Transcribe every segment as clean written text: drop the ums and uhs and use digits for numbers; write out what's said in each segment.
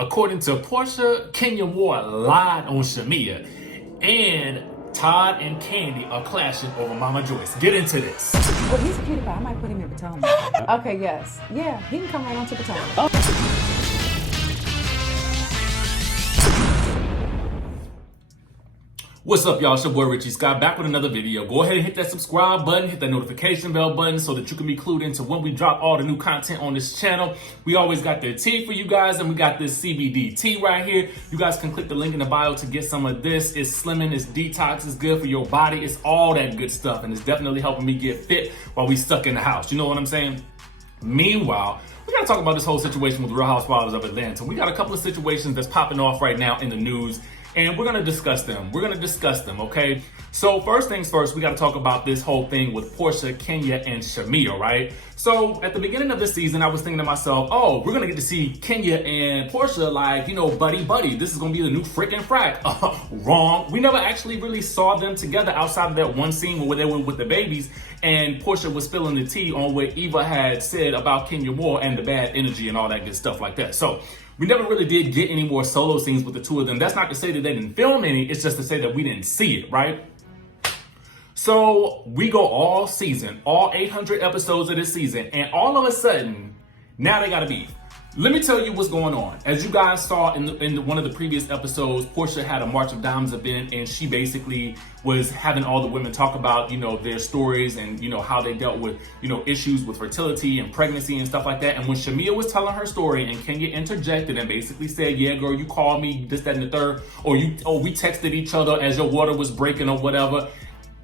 According to Porsha, Kenya Moore lied on Shamea, and Todd and Kandi are clashing over Mama Joyce. Get into this. Well, he's a cutie pie. I might put him in Potomac. Okay, yes. Yeah, he can come right on to Potomac. What's up, y'all? It's your boy Richie Scott back with another video. Go ahead and hit that subscribe button, hit that notification bell button so that you can be clued into when we drop all the new content on this channel. We always got the tea for you guys, and we got this CBD tea right here. You guys can click the link in the bio to get some of this. It's slimming, it's detox, it's good for your body, it's all that good stuff, and it's definitely helping me get fit while we stuck in the house. You know what I'm saying? Meanwhile, we gotta talk about this whole situation with Real Housewives of Atlanta. We got a couple of situations that's popping off right now in the news, and we're gonna discuss them. Okay? So first things first, we gotta talk about this whole thing with Porsha, Kenya, and Shamea, right? So at the beginning of the season, I was thinking to myself, oh, we're gonna get to see Kenya and Porsha like, you know, buddy. This is gonna be the new freaking frack. Wrong. We never actually really saw them together outside of that one scene where they were with the babies, and Porsha was spilling the tea on what Eva had said about Kenya Moore and the bad energy and all that good stuff like that. So we never really did get any more solo scenes with the two of them. That's not to say that they didn't film any, it's just to say that we didn't see it, right? So we go all season, all 800 episodes of this season, and all of a sudden, now they gotta beef. Let me tell you what's going on. As you guys saw in one of the previous episodes, Porsha had a March of Dimes event, and she basically was having all the women talk about, you know, their stories and, you know, how they dealt with, you know, issues with fertility and pregnancy and stuff like that. And when Shamea was telling her story and Kenya interjected and basically said, yeah, girl, you called me this, that, and the third, or we texted each other as your water was breaking or whatever.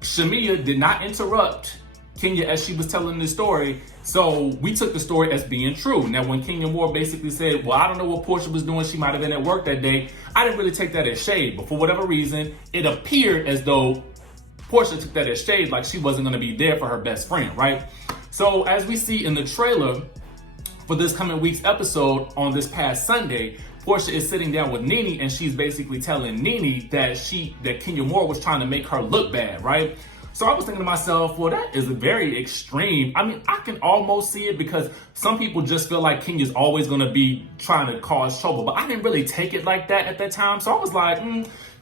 Shamea did not interrupt Kenya as she was telling the story, so we took the story as being true. Now, when Kenya Moore basically said, well, I don't know what Porsha was doing, she might have been at work that day, I didn't really take that as shade, but for whatever reason, it appeared as though Porsha took that as shade, like she wasn't gonna be there for her best friend, right? So as we see in the trailer for this coming week's episode on this past Sunday, Porsha is sitting down with Nene, and she's basically telling Nene that Kenya Moore was trying to make her look bad, right? So I was thinking to myself, well, that is very extreme. I mean, I can almost see it because some people just feel like Kenya's always gonna be trying to cause trouble, but I didn't really take it like that at that time. So I was like,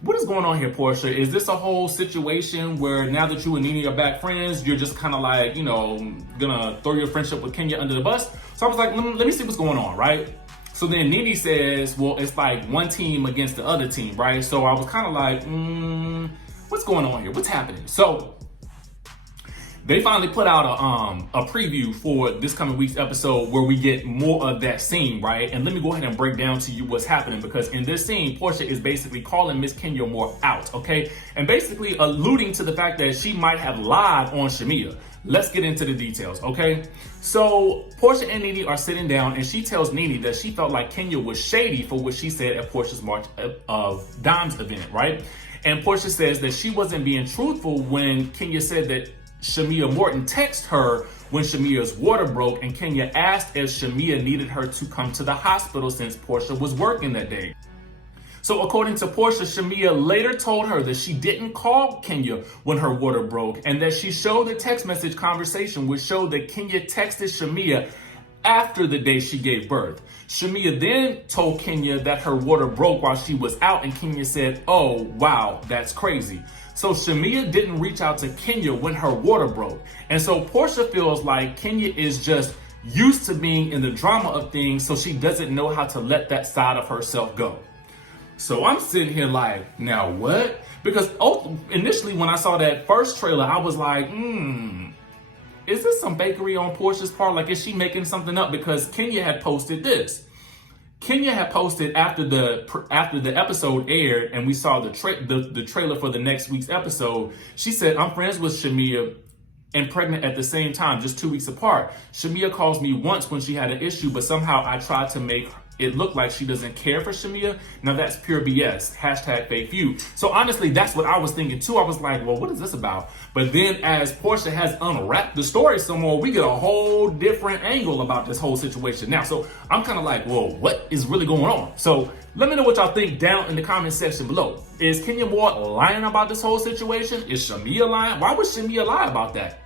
what is going on here, Porsha? Is this a whole situation where now that you and Nene are back friends, you're just kind of like, you know, gonna throw your friendship with Kenya under the bus? So I was like, let me see what's going on, right? So then Nene says, well, it's like one team against the other team, right? So I was kind of like, what's going on here? What's happening? So they finally put out a preview for this coming week's episode where we get more of that scene, right? And let me go ahead and break down to you what's happening, because in this scene, Porsha is basically calling Miss Kenya Moore out, okay? And basically alluding to the fact that she might have lied on Shamea. Let's get into the details, okay? So Porsha and Nene are sitting down, and she tells Nene that she felt like Kenya was shady for what she said at Porsha's March of Dimes event, right? And Porsha says that she wasn't being truthful when Kenya said that Shamea Morton texted her when Shamea's water broke, and Kenya asked if Shamea needed her to come to the hospital since Porsha was working that day. So according to Porsha, Shamea later told her that she didn't call Kenya when her water broke, and that she showed the text message conversation which showed that Kenya texted Shamea after the day she gave birth. Shamea then told Kenya that her water broke while she was out, and Kenya said, oh, wow, that's crazy. So Shamea didn't reach out to Kenya when her water broke. And so Porsha feels like Kenya is just used to being in the drama of things, so she doesn't know how to let that side of herself go. So I'm sitting here like, now what? Because initially when I saw that first trailer, I was like, is this some bakery on Porsha's part? Like, is she making something up? Because Kenya had posted this. Kenya had posted after the episode aired and we saw the trailer for the next week's episode. She said, I'm friends with Shamea and pregnant at the same time, just 2 weeks apart. Shamea calls me once when she had an issue, but somehow I tried to make it look like she doesn't care for Shamea. Now that's pure BS. Hashtag fake feud. So honestly, that's what I was thinking too. I was like, well, what is this about? But then as Porsha has unwrapped the story some more, we get a whole different angle about this whole situation now. So I'm kind of like, well, what is really going on? So let me know what y'all think down in the comment section below. Is Kenya Moore lying about this whole situation? Is Shamea lying? Why would Shamea lie about that?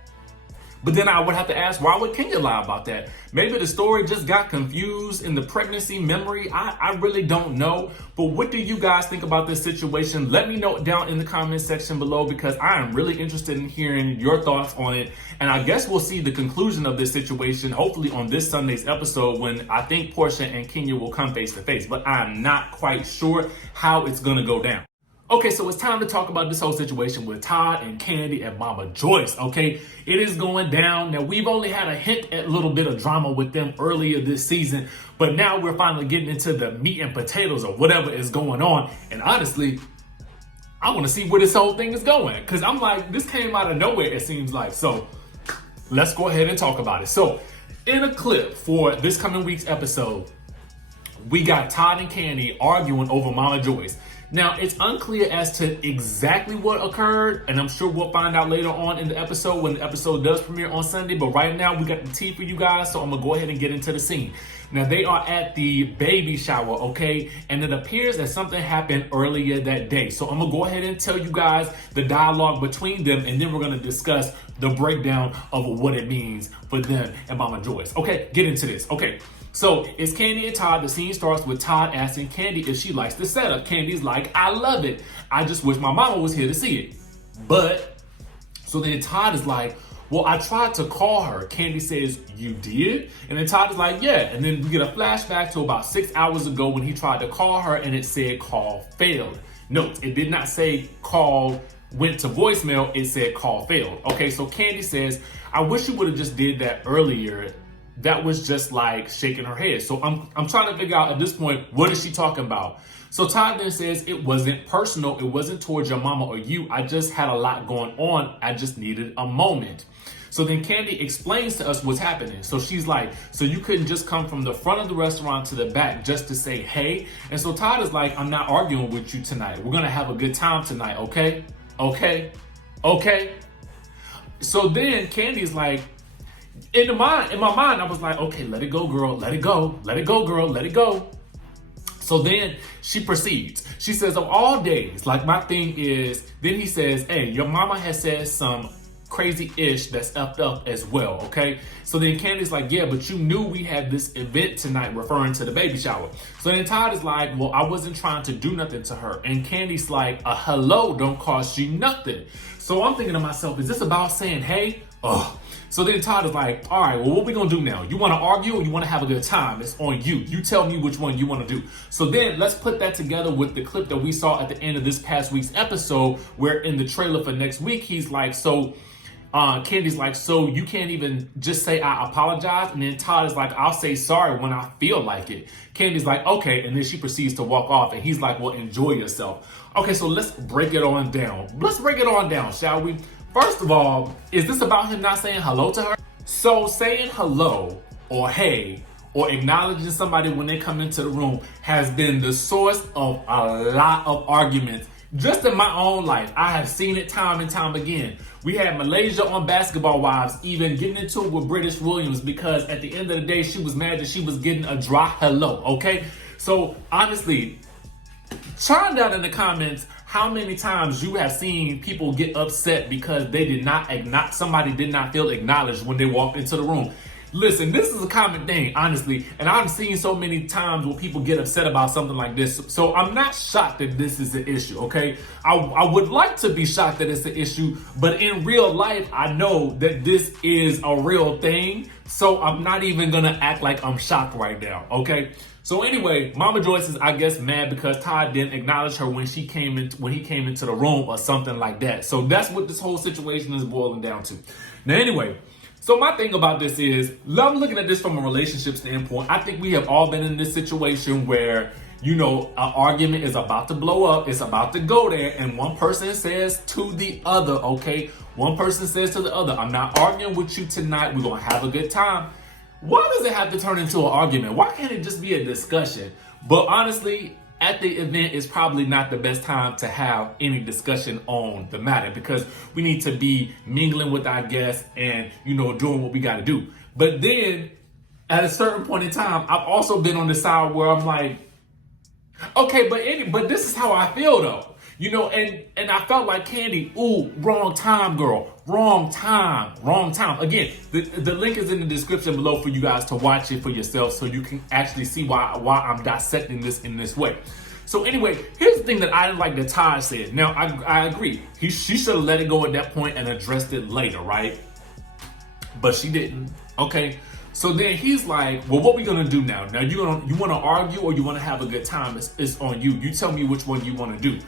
But then I would have to ask, why would Kenya lie about that? Maybe the story just got confused in the pregnancy memory. I really don't know. But what do you guys think about this situation? Let me know down in the comment section below, because I am really interested in hearing your thoughts on it. And I guess we'll see the conclusion of this situation, hopefully on this Sunday's episode, when I think Porsha and Kenya will come face to face. But I'm not quite sure how it's going to go down. Okay, so it's time to talk about this whole situation with Todd and Kandi and Mama Joyce, okay? It is going down. Now, we've only had a hint at a little bit of drama with them earlier this season, but now we're finally getting into the meat and potatoes of whatever is going on. And honestly, I want to see where this whole thing is going, because I'm like, this came out of nowhere, it seems like. So let's go ahead and talk about it. So in a clip for this coming week's episode, we got Todd and Kandi arguing over Mama Joyce. Now, it's unclear as to exactly what occurred, and I'm sure we'll find out later on in the episode when the episode does premiere on Sunday. But right now, we got the tea for you guys, so I'm going to go ahead and get into the scene. Now, they are at the baby shower, okay? And it appears that something happened earlier that day. So I'm going to go ahead and tell you guys the dialogue between them, and then we're going to discuss the breakdown of what it means for them and Mama Joyce. Okay, get into this. Okay. So it's Kandi and Todd. The scene starts with Todd asking Kandi if she likes the setup. Kandi's like, I love it. I just wish my mama was here to see it. But, so then Todd is like, well, I tried to call her. Kandi says, you did? And then Todd is like, yeah. And then we get a flashback to about 6 hours ago when he tried to call her and it said call failed. Note, it did not say call went to voicemail. It said call failed. Okay, so Kandi says, I wish you would have just did that earlier. That was just like shaking her head. So I'm trying to figure out at this point, what is she talking about? So Todd then says, it wasn't personal. It wasn't towards your mama or you. I just had a lot going on. I just needed a moment. So then Kandi explains to us what's happening. So she's like, so you couldn't just come from the front of the restaurant to the back just to say, hey. And so Todd is like, I'm not arguing with you tonight. We're going to have a good time tonight. Okay. Okay. Okay. So then Kandi's like, in my mind, I was like, okay, let it go, girl. Let it go. Let it go, girl. Let it go. So then she proceeds. She says, of all days, like my thing is, then he says, hey, your mama has said some crazy ish that's effed up as well, okay? So then Kandi's like, yeah, but you knew we had this event tonight, referring to the baby shower. So then Todd is like, well, I wasn't trying to do nothing to her. And Kandi's like, a hello don't cost you nothing. So I'm thinking to myself, is this about saying, hey? Ugh. So then Todd is like, all right, well, what we gonna do now? You wanna argue or you wanna have a good time? It's on you. You tell me which one you wanna do. So then let's put that together with the clip that we saw at the end of this past week's episode, where in the trailer for next week, he's like, so Kandi's like, so you can't even just say I apologize? And then Todd is like, I'll say sorry when I feel like it. Kandi's like, okay. And then she proceeds to walk off and he's like, well, enjoy yourself. Okay, so let's break it on down. Let's break it on down, shall we? First of all, is this about him not saying hello to her? So saying hello or hey or acknowledging somebody when they come into the room has been the source of a lot of arguments. Just in my own life, I have seen it time and time again. We had Malaysia on Basketball Wives even getting into it with British Williams because at the end of the day, she was mad that she was getting a dry hello, okay? So honestly, chime down in the comments how many times you have seen people get upset because they did not somebody did not feel acknowledged when they walked into the room. Listen, this is a common thing, honestly, and I've seen so many times where people get upset about something like this. So I'm not shocked that this is an issue, okay? I would like to be shocked that it's an issue, but in real life, I know that this is a real thing. So I'm not even gonna act like I'm shocked right now, okay? So anyway, Mama Joyce is, I guess, mad because Todd didn't acknowledge her when he came into the room or something like that. So that's what this whole situation is boiling down to. Now, anyway, so my thing about this is, I'm looking at this from a relationship standpoint. I think we have all been in this situation where, you know, an argument is about to blow up. It's about to go there. And one person says to the other, okay? One person says to the other, I'm not arguing with you tonight. We're going to have a good time. Why does it have to turn into an argument? Why can't it just be a discussion? But honestly, at the event is probably not the best time to have any discussion on the matter because we need to be mingling with our guests and, you know, doing what we got to do. But then at a certain point in time, I've also been on the side where I'm like, okay, but this is how I feel though. You know, and I felt like Kandi, ooh, wrong time, girl. Wrong time. Again, the link is in the description below for you guys to watch it for yourself so you can actually see why I'm dissecting this in this way. So anyway, here's the thing that I didn't like that Todd said. Now, I agree. She should have let it go at that point and addressed it later, right? But she didn't. Okay. So then he's like, well, what we gonna do now? Now you wanna argue or you wanna have a good time? It's on you. You tell me which one you wanna do.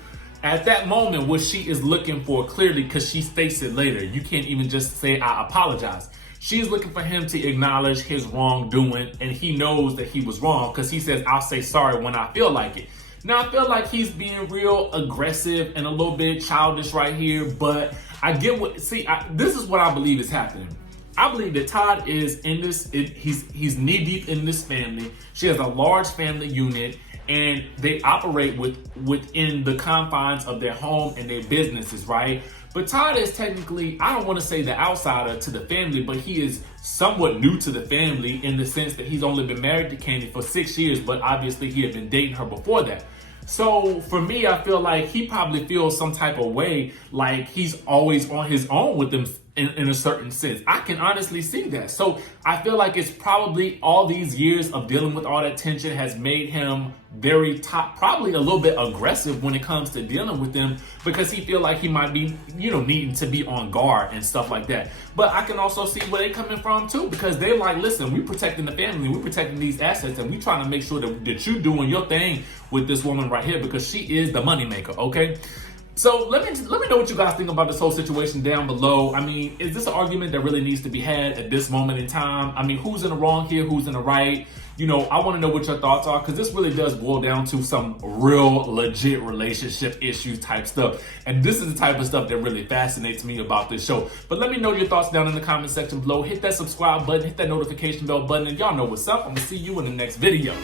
At that moment, what she is looking for clearly, because she states it later, you can't even just say, I apologize. She's looking for him to acknowledge his wrongdoing, and he knows that he was wrong because he says, I'll say sorry when I feel like it. Now, I feel like he's being real aggressive and a little bit childish right here, but I get this is what I believe is happening. I believe that Todd is in this, he's knee deep in this family. She has a large family unit, and they operate within the confines of their home and their businesses, right? But Todd is technically, I don't want to say the outsider to the family, but he is somewhat new to the family in the sense that he's only been married to Kandi for 6 years, but obviously he had been dating her before that. So for me, I feel like he probably feels some type of way, like he's always on his own with them in a certain sense. I can honestly see that. So I feel like it's probably all these years of dealing with all that tension has made him very probably a little bit aggressive when it comes to dealing with them, because he feel like he might be, needing to be on guard and stuff like that. But I can also see where they're coming from too, because they're like, listen, we protecting the family, we protecting these assets, and we trying to make sure that you doing your thing with this woman right here, because she is the moneymaker, okay? So let me know what you guys think about this whole situation down below. I mean, is this an argument that really needs to be had at this moment in time? I mean, who's in the wrong here? Who's in the right? I want to know what your thoughts are, because this really does boil down to some real legit relationship issues type stuff. And this is the type of stuff that really fascinates me about this show. But let me know your thoughts down in the comment section below. Hit that subscribe button, hit that notification bell button, and y'all know what's up. I'm going to see you in the next video.